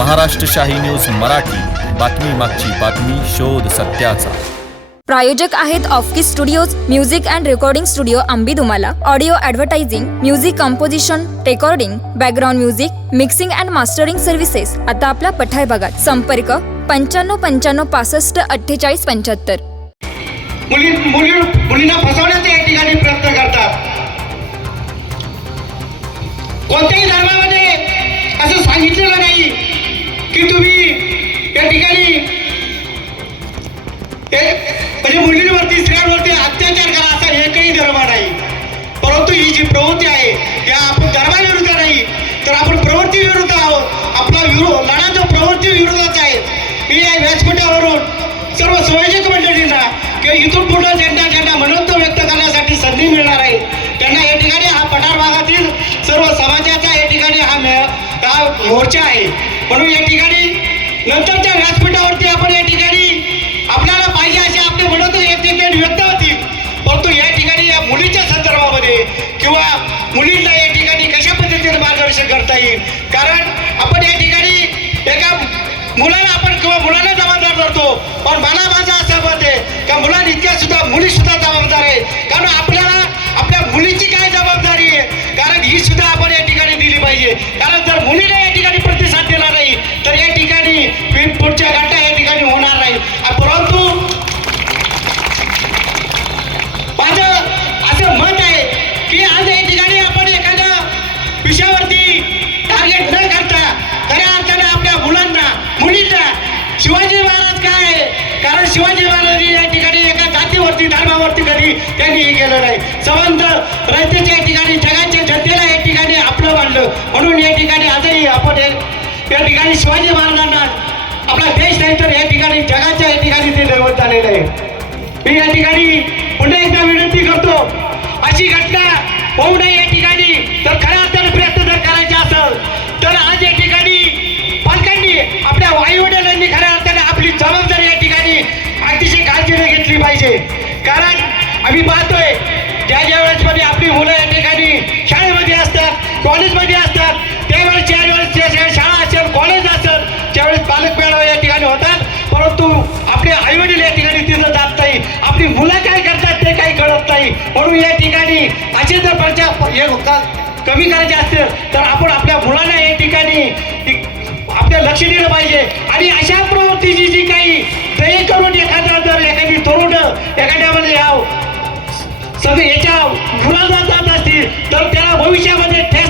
महाराष्ट्र शाही न्यूज मराठी. बातमी मागची बातमी शोध सत्याचा. प्रायोजक आहेत ऑफकिस studios music and recording studio Ambi Dumala audio advertising music composition recording background music mixing and mastering services आता आपल्या पठार भागात संपर्क पंच्याण्णव पंच्याण्णव पासष्ट अठ्ठेचाळीस पंच्याहत्तर. मुली मुली मुलींना फसवण्याचा या ठिकाणी प्रयत्न करतात. कोणत्याही धर्मामध्ये असं सांगितलेलं नाही. की तुम्ही या ठिकाणी म्हणजे मुलींवरती स्त्रियांवरती अत्याचार करा असा एकही धर्म नाही. परंतु ही जी प्रवृत्ती आहे या आपण धर्माविरुद्ध नाही तर आपण प्रवृत्ती विरुद्ध आहोत. आपला विरोध लढा जो प्रवृत्ती विरोधात आहे. मी या व्यासपीठावरून सर्व संयोजक मंडळींना किंवा इथून पुढे ज्यांना ज्यांना म्हणत नंतरच्या व्यासपीठावरती आपण या ठिकाणी आपल्याला पाहिजे असे आपले म्हणत या व्यक्त होतील. परंतु या ठिकाणी या मुलीच्या संदर्भामध्ये किंवा मुलींना या ठिकाणी कशा पद्धतीने मार्गदर्शन करता येईल? कारण आपण या ठिकाणी एका मुलाला आपण किंवा मुलाला जबाबदार धरतो. पण मला माझं असं मत आहे का मुलांना इतक्या सुद्धा मुली सुद्धा जबाबदार आहे. कारण आपल्याला आपल्या मुलीची काय जबाबदारी आहे? कारण ही सुद्धा आपण या ठिकाणी दिली पाहिजे. कारण जर मुलीने की आज या ठिकाणी आपण एखाद्या विषयावरती टार्गेट न करता खऱ्या अर्थानं आपल्या मुलांना मुलींना शिवाजी महाराज काय? आहे कारण शिवाजी महाराज या ठिकाणी एका जातीवरती धर्मावरती कधी त्यांनी हे केलं नाही. संबंध रयतेच्या या ठिकाणी जगाच्या जनतेला या ठिकाणी आपलं मानलं. म्हणून या ठिकाणी आजही आपण या ठिकाणी शिवाजी महाराजांना आपला देश नाही तर या ठिकाणी जगाच्या या ठिकाणी ते दैवत झालेलं आहे. मी या ठिकाणी पुन्हा एकदा विनंती करतो अशी घटना होऊ नये या ठिकाणी. तर खऱ्या अर्थाने प्रयत्न जर करायचे असेल तर आज या ठिकाणी पालकांनी आपल्या आई खऱ्या अर्थाने आपली जबाबदारी या ठिकाणी अतिशय काळजीने घेतली पाहिजे. कारण आम्ही पाहतोय ज्या ज्या वेळेस मध्ये आपली मुलं या ठिकाणी शाळेमध्ये असतात कॉलेजमध्ये असतात त्यावेळेस ज्या वेळेस शाळा असेल कॉलेज असेल त्यावेळेस पालक मेळावे या ठिकाणी होतात. परंतु आपले आईवडील या ठिकाणी तिथं जात नाही. आपली मुलं काय करतात ते काही कळत नाही. म्हणून या ठिकाणी हे कमी करायचे असतील तर आपण आपल्या मुलांना या ठिकाणी आपल्या आपलं लक्ष दिलं पाहिजे. आणि अशा प्रवृत्तीची जी काही दये करून एखादा जर एखादी तरुण एखाद्यामध्ये म्हणजे याव सगळे याच्या मुलांना जात असतील तर त्याला भविष्यामध्ये ठेस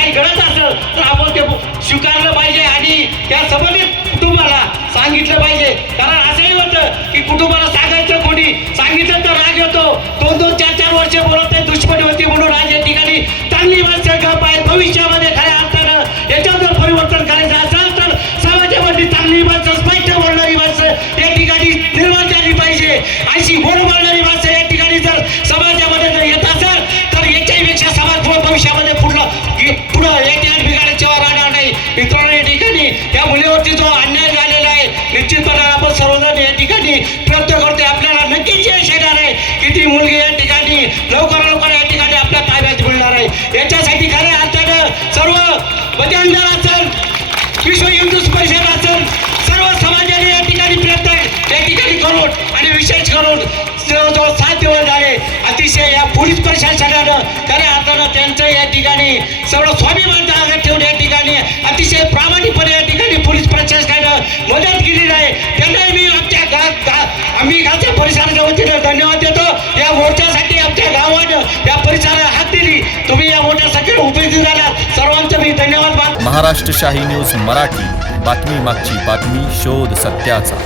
काही घडत असेल तर आपण ते स्वीकारलं पाहिजे आणि त्या संबंधित कुटुंबाला सांगितलं पाहिजे. कारण असंही होतं की कुटुंबाला सांगायचं कोणी सांगितलं तर राग येतो. दोन दोन चार चार वर्ष बोलत नाही दुश्मनी होती म्हणून राज या ठिकाणी चांगली या ठिकाणी प्रयत्न करतोय आपल्याला नक्कीच यश येणार आहे. की ती मुलगी या ठिकाणी लवकर लवकर या ठिकाणी आपल्या ताब्यात मिळणार आहे. याच्यासाठी खऱ्या अर्थानं सर्व बजानदार असेल विश्व हिंदू परिषद असेल सर्व समाजाने या ठिकाणी प्रयत्न या ठिकाणी करून आणि विशेष करून जवळजवळ सात दिवस झाले. अतिशय या पोलीस प्रशासनानं खऱ्या अर्थानं त्यांचं या ठिकाणी सर्व स्वाभिमान जागा ठेवून या ठिकाणी अतिशय प्रामाणिकपणे या ठिकाणी पोलीस प्रशासनानं मदत केली आहे. त्यांनाही मी आम्ही गावच्या परिसराच्या वतीने धन्यवाद देतो. या मोर्चासाठी आमच्या गावानं या परिसराला हात दिली. तुम्ही या मोर्चासाठी उपस्थित झाला सर्वांचं मी धन्यवाद महाराष्ट्र शाही न्यूज मराठी. बातमी मागची बातमी शोध सत्याचा.